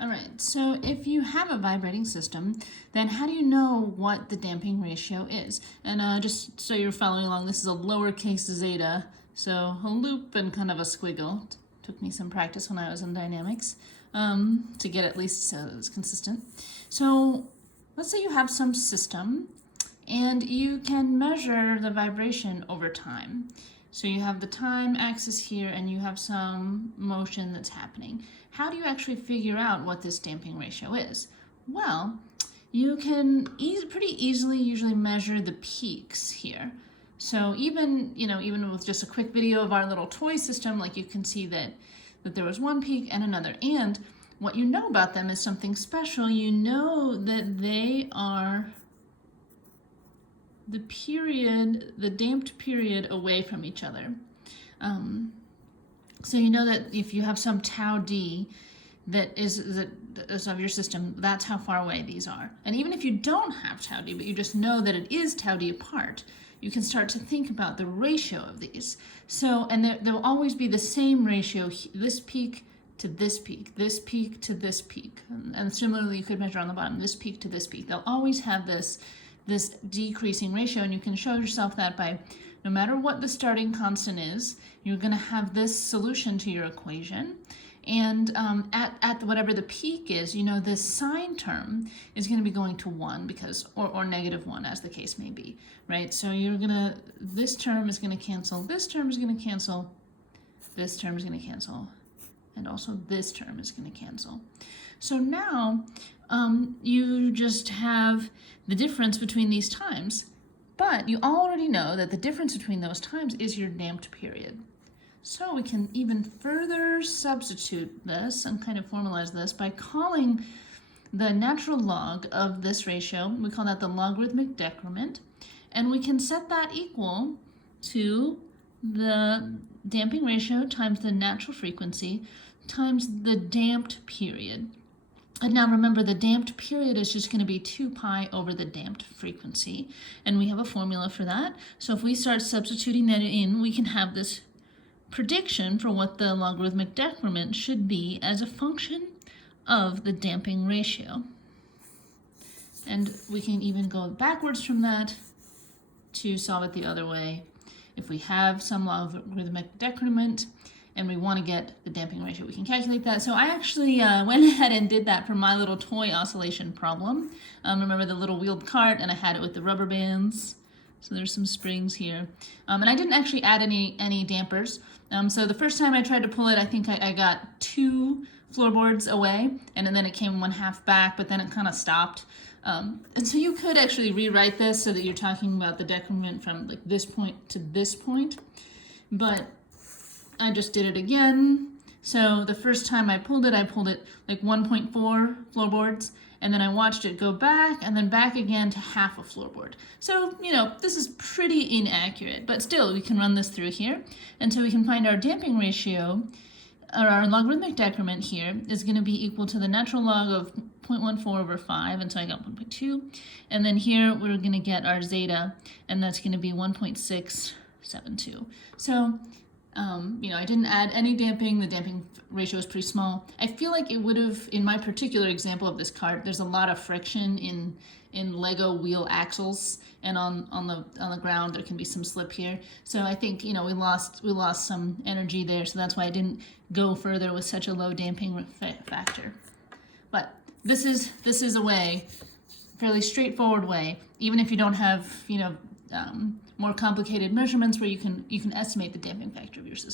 All right, so if you have a vibrating system, then how do you know what the damping ratio is? And just so you're following along, this is a lowercase zeta, so a loop and kind of a squiggle. Took me some practice when I was in dynamics to get at least so it's consistent. So let's say you have some system and you can measure the vibration over time. So you have the time axis here and you have some motion that's happening. How do you actually figure out what this damping ratio is? Well, you can pretty easily usually measure the peaks here. So even with just a quick video of our little toy system, like you can see that there was one peak and another. And what you know about them is something special. You know that they are the damped period away from each other. So you know that if you have some tau d that is of your system, that's how far away these are. And even if you don't have tau d, but you just know that it is tau d apart, you can start to think about the ratio of these. So, and there will always be the same ratio, this peak to this peak, this peak to this peak. And similarly, you could measure on the bottom, this peak to this peak. They'll always have this decreasing ratio, and you can show yourself that by no matter what the starting constant is, you're going to have this solution to your equation. And at whatever the peak is, you know, this sine term is going to be going to 1 because, or negative 1 as the case may be, right? So this term is going to cancel, this term is going to cancel, this term is going to cancel, and also this term is going to cancel. So now you just have the difference between these times, but you already know that the difference between those times is your damped period. So we can even further substitute this and kind of formalize this by calling the natural log of this ratio, we call that the logarithmic decrement, and we can set that equal to the damping ratio times the natural frequency times the damped period. And now remember, the damped period is just going to be 2 pi over the damped frequency, and we have a formula for that. So if we start substituting that in, we can have this prediction for what the logarithmic decrement should be as a function of the damping ratio. And we can even go backwards from that to solve it the other way. If we have some logarithmic decrement and we want to get the damping ratio, we can calculate that. So I actually went ahead and did that for my little toy oscillation problem. Remember the little wheeled cart, and I had it with the rubber bands. So there's some springs here. And I didn't actually add any dampers. So the first time I tried to pull it, I think I got 2 floorboards away, and then it came 1/2 back, but then it kind of stopped. And so you could actually rewrite this so that you're talking about the decrement from like this point to this point. But I just did it again. So the first time I pulled it like 1.4 floorboards, and then I watched it go back and then back again to 1/2 a floorboard. So, you know, this is pretty inaccurate, but still we can run this through here. And so we can find our damping ratio, or our logarithmic decrement here, is going to be equal to the natural log of 0.14 over 5, and so I got 1.2. And then here we're going to get our zeta, and that's going to be 1.672. So, I didn't add any damping. The damping ratio is pretty small. I feel like it would have, in my particular example of this cart, there's a lot of friction in Lego wheel axles, and on the ground there can be some slip here. So I think we lost some energy there. So that's why I didn't go further with such a low damping factor. But this is a way, fairly straightforward way, even if you don't have more complicated measurements, where you can estimate the damping factor of your system.